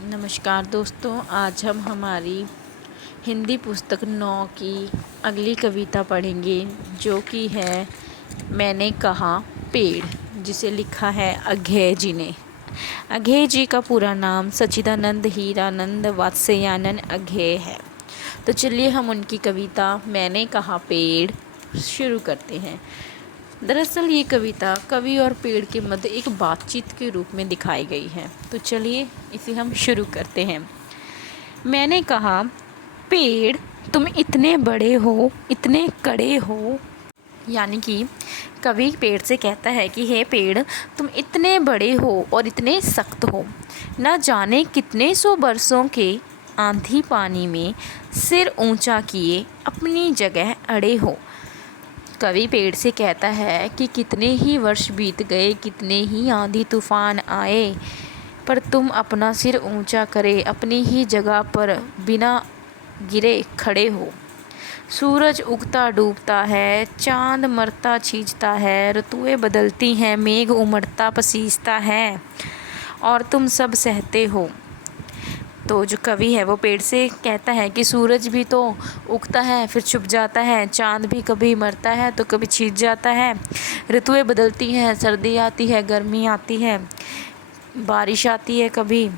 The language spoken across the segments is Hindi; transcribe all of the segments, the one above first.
नमस्कार दोस्तों, आज हम हमारी हिंदी पुस्तक 9 की अगली कविता पढ़ेंगे, जो कि है मैंने कहा पेड़, जिसे लिखा है अघेय जी ने। अघेय जी का पूरा नाम सच्चिदानंद हीरानंद वात्स्यायन अघेय है। तो चलिए हम उनकी कविता मैंने कहा पेड़ शुरू करते हैं। दरअसल ये कविता कवि और पेड़ के मध्य एक बातचीत के रूप में दिखाई गई है। तो चलिए इसे हम शुरू करते हैं। मैंने कहा पेड़, तुम इतने बड़े हो, इतने कड़े हो। यानी कि कवि पेड़ से कहता है कि हे पेड़, तुम इतने बड़े हो और इतने सख्त हो, न जाने कितने सौ बरसों के आंधी पानी में सिर ऊंचा किए अपनी जगह अड़े हो। कवि पेड़ से कहता है कि कितने ही वर्ष बीत गए, कितने ही आंधी तूफान आए, पर तुम अपना सिर ऊंचा करे अपनी ही जगह पर बिना गिरे खड़े हो। सूरज उगता डूबता है, चांद मरता छींचता है, ऋतुएं बदलती हैं, मेघ उमड़ता पसीजता है, और तुम सब सहते हो। तो जो कवि है वो पेड़ से कहता है कि सूरज भी तो उगता है फिर छुप जाता है, चांद भी कभी मरता है तो कभी छिप जाता है, ऋतुएं बदलती हैं, सर्दी आती है, गर्मी आती है, बारिश आती है कभी,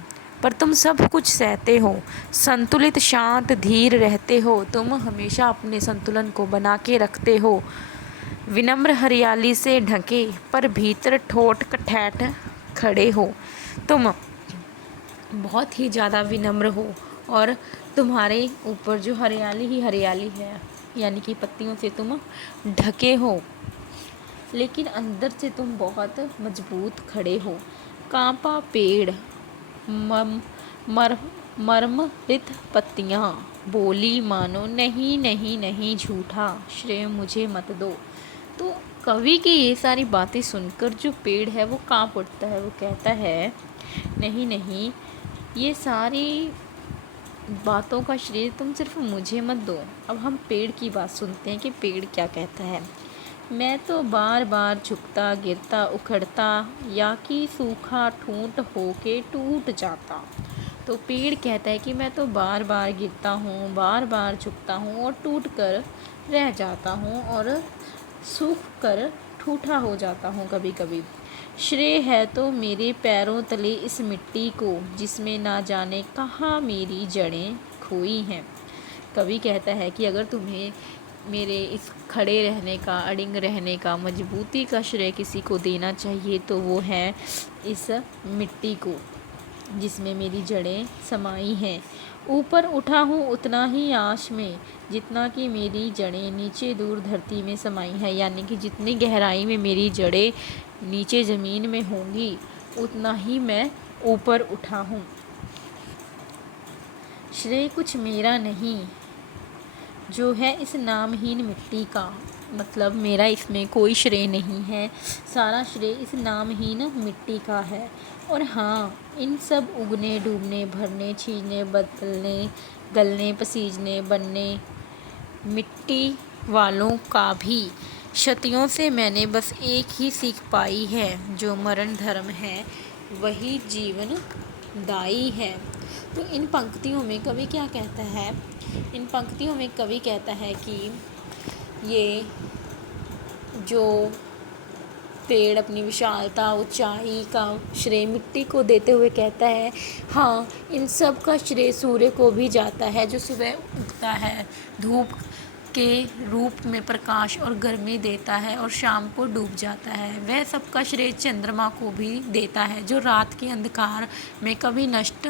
पर तुम सब कुछ सहते हो। संतुलित शांत धीर रहते हो, तुम हमेशा अपने संतुलन को बना के रखते हो। विनम्र हरियाली से ढके पर भीतर ठोठ कठैठ खड़े हो। तुम बहुत ही ज़्यादा विनम्र हो और तुम्हारे ऊपर जो हरियाली ही हरियाली है, यानी कि पत्तियों से तुम ढके हो, लेकिन अंदर से तुम बहुत मजबूत खड़े हो। कांपा पेड़ मर्मरित पत्तियाँ बोली मानो नहीं नहीं नहीं झूठा श्रेय मुझे मत दो। तो कवि की ये सारी बातें सुनकर जो पेड़ है वो कांप उठता है। वो कहता है नहीं नहीं, ये सारी बातों का श्रेय तुम सिर्फ मुझे मत दो। अब हम पेड़ की बात सुनते हैं कि पेड़ क्या कहता है। मैं तो बार बार झुकता गिरता उखड़ता, या कि सूखा ठूंठ होके टूट जाता। तो पेड़ कहता है कि मैं तो बार बार गिरता हूँ, बार बार झुकता हूँ और टूट कर रह जाता हूँ और सूख कर ठूठा हो जाता हूँ कभी कभी। श्रेय है तो मेरे पैरों तले इस मिट्टी को, जिसमें ना जाने कहाँ मेरी जड़ें खोई हैं। कवि कहता है कि अगर तुम्हें मेरे इस खड़े रहने का, अडिग रहने का, मजबूती का श्रेय किसी को देना चाहिए तो वो है इस मिट्टी को, जिसमें मेरी जड़ें समाई हैं। ऊपर उठा हूँ उतना ही आश में, जितना कि मेरी जड़ें नीचे दूर धरती में समाई हैं। यानी कि जितनी गहराई में मेरी जड़ें नीचे ज़मीन में होंगी, उतना ही मैं ऊपर उठा हूँ। श्रेय कुछ मेरा नहीं, जो है इस नामहीन मिट्टी का। मतलब मेरा इसमें कोई श्रेय नहीं है, सारा श्रेय इस नामहीन मिट्टी का है। और हाँ, इन सब उगने डूबने भरने छीनने बदलने गलने पसीजने बनने मिट्टी वालों का भी क्षतियों से मैंने बस एक ही सीख पाई है, जो मरण धर्म है वही जीवन दाई है। तो इन पंक्तियों में कवि क्या कहता है? इन पंक्तियों में कवि कहता है कि ये जो पेड़ अपनी विशालता ऊंचाई का श्रेय मिट्टी को देते हुए कहता है, हाँ, इन सब का श्रेय सूर्य को भी जाता है, जो सुबह उगता है, धूप के रूप में प्रकाश और गर्मी देता है और शाम को डूब जाता है। वह सबका श्रेय चंद्रमा को भी देता है, जो रात के अंधकार में कभी नष्ट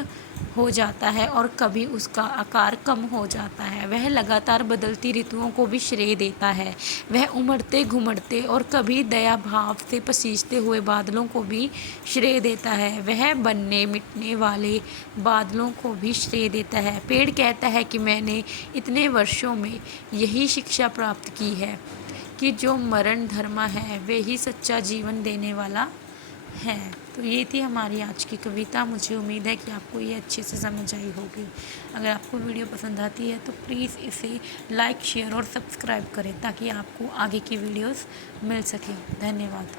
हो जाता है और कभी उसका आकार कम हो जाता है। वह लगातार बदलती ऋतुओं को भी श्रेय देता है। वह उमड़ते घुमड़ते और कभी दया भाव से पसीजते हुए बादलों को भी श्रेय देता है। वह बनने मिटने वाले बादलों को भी श्रेय देता है। पेड़ कहता है कि मैंने इतने वर्षों में यही शिक्षा प्राप्त की है कि जो मरण धर्म है वे ही सच्चा जीवन देने वाला है। तो ये थी हमारी आज की कविता। मुझे उम्मीद है कि आपको ये अच्छे से समझ आई होगी। अगर आपको वीडियो पसंद आती है तो प्लीज़ इसे लाइक शेयर और सब्सक्राइब करें, ताकि आपको आगे की वीडियोस मिल सकें। धन्यवाद।